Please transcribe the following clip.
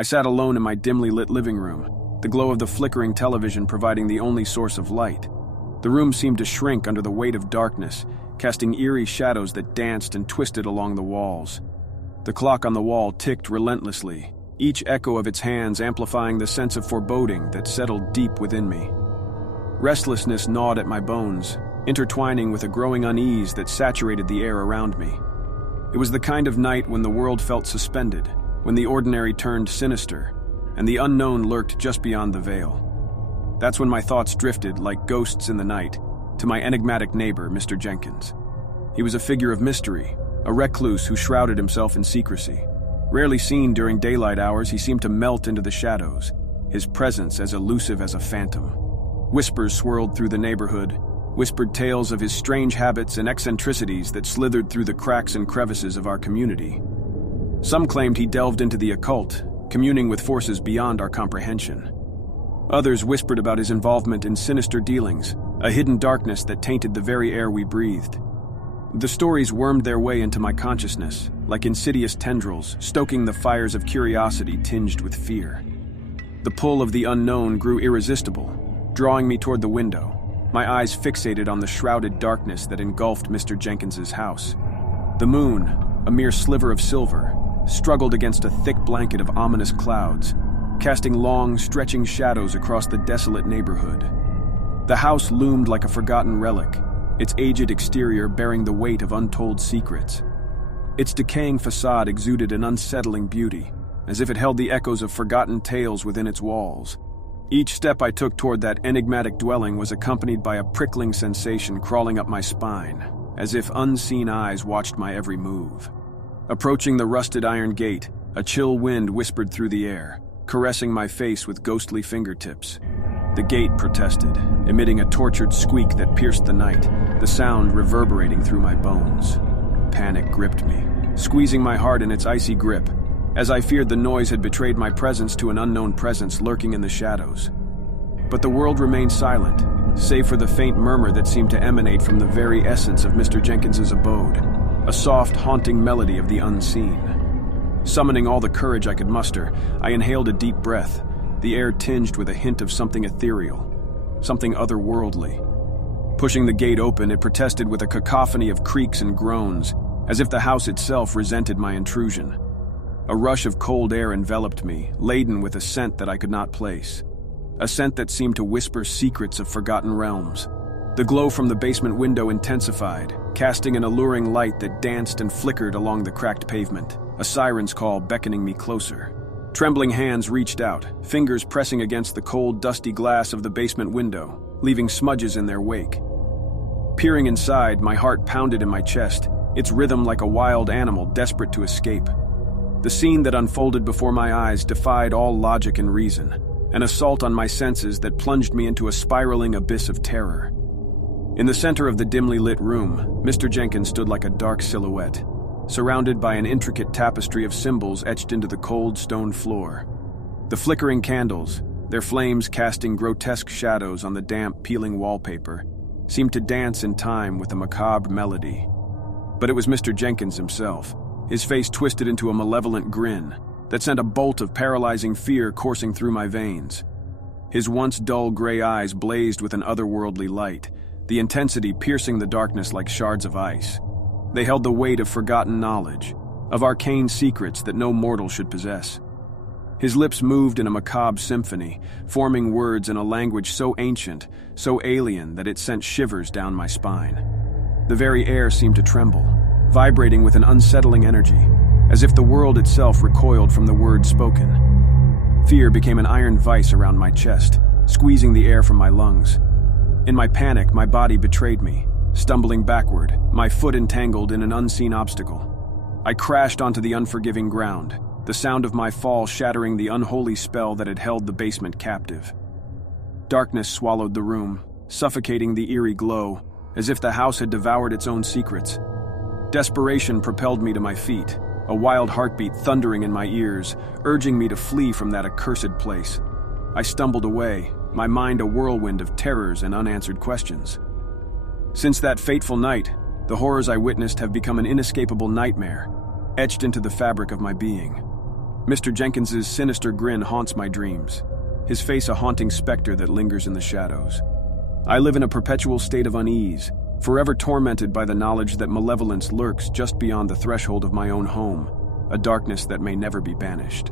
I sat alone in my dimly lit living room, the glow of the flickering television providing the only source of light. The room seemed to shrink under the weight of darkness, casting eerie shadows that danced and twisted along the walls. The clock on the wall ticked relentlessly, each echo of its hands amplifying the sense of foreboding that settled deep within me. Restlessness gnawed at my bones, intertwining with a growing unease that saturated the air around me. It was the kind of night when the world felt suspended, when the ordinary turned sinister, and the unknown lurked just beyond the veil. That's when my thoughts drifted, like ghosts in the night, to my enigmatic neighbor, Mr. Jenkins. He was a figure of mystery, a recluse who shrouded himself in secrecy. Rarely seen during daylight hours, he seemed to melt into the shadows, his presence as elusive as a phantom. Whispers swirled through the neighborhood, whispered tales of his strange habits and eccentricities that slithered through the cracks and crevices of our community. Some claimed he delved into the occult, communing with forces beyond our comprehension. Others whispered about his involvement in sinister dealings, a hidden darkness that tainted the very air we breathed. The stories wormed their way into my consciousness, like insidious tendrils, stoking the fires of curiosity tinged with fear. The pull of the unknown grew irresistible, drawing me toward the window, my eyes fixated on the shrouded darkness that engulfed Mr. Jenkins's house. The moon, a mere sliver of silver, struggled against a thick blanket of ominous clouds, casting long, stretching shadows across the desolate neighborhood. The house loomed like a forgotten relic, its aged exterior bearing the weight of untold secrets. Its decaying facade exuded an unsettling beauty, as if it held the echoes of forgotten tales within its walls. Each step I took toward that enigmatic dwelling was accompanied by a prickling sensation crawling up my spine, as if unseen eyes watched my every move. Approaching the rusted iron gate, a chill wind whispered through the air, caressing my face with ghostly fingertips. The gate protested, emitting a tortured squeak that pierced the night, the sound reverberating through my bones. Panic gripped me, squeezing my heart in its icy grip, as I feared the noise had betrayed my presence to an unknown presence lurking in the shadows. But the world remained silent, save for the faint murmur that seemed to emanate from the very essence of Mr. Jenkins's abode, a soft, haunting melody of the unseen. Summoning all the courage I could muster, I inhaled a deep breath, the air tinged with a hint of something ethereal, something otherworldly. Pushing the gate open, it protested with a cacophony of creaks and groans, as if the house itself resented my intrusion. A rush of cold air enveloped me, laden with a scent that I could not place. A scent that seemed to whisper secrets of forgotten realms. The glow from the basement window intensified, casting an alluring light that danced and flickered along the cracked pavement, a siren's call beckoning me closer. Trembling hands reached out, fingers pressing against the cold, dusty glass of the basement window, leaving smudges in their wake. Peering inside, my heart pounded in my chest, its rhythm like a wild animal desperate to escape. The scene that unfolded before my eyes defied all logic and reason, an assault on my senses that plunged me into a spiraling abyss of terror. In the center of the dimly lit room, Mr. Jenkins stood like a dark silhouette, surrounded by an intricate tapestry of symbols etched into the cold stone floor. The flickering candles, their flames casting grotesque shadows on the damp, peeling wallpaper, seemed to dance in time with a macabre melody. But it was Mr. Jenkins himself, his face twisted into a malevolent grin that sent a bolt of paralyzing fear coursing through my veins. His once dull gray eyes blazed with an otherworldly light, the intensity piercing the darkness like shards of ice. They held the weight of forgotten knowledge, of arcane secrets that no mortal should possess. His lips moved in a macabre symphony, forming words in a language so ancient, so alien that it sent shivers down my spine. The very air seemed to tremble, vibrating with an unsettling energy, as if the world itself recoiled from the words spoken. Fear became an iron vice around my chest, squeezing the air from my lungs. In my panic, my body betrayed me. Stumbling backward, my foot entangled in an unseen obstacle. I crashed onto the unforgiving ground, the sound of my fall shattering the unholy spell that had held the basement captive. Darkness swallowed the room, suffocating the eerie glow, as if the house had devoured its own secrets. Desperation propelled me to my feet, a wild heartbeat thundering in my ears, urging me to flee from that accursed place. I stumbled away, my mind a whirlwind of terrors and unanswered questions. Since that fateful night, the horrors I witnessed have become an inescapable nightmare, etched into the fabric of my being. Mr. Jenkins's sinister grin haunts my dreams, his face a haunting specter that lingers in the shadows. I live in a perpetual state of unease, forever tormented by the knowledge that malevolence lurks just beyond the threshold of my own home, a darkness that may never be banished.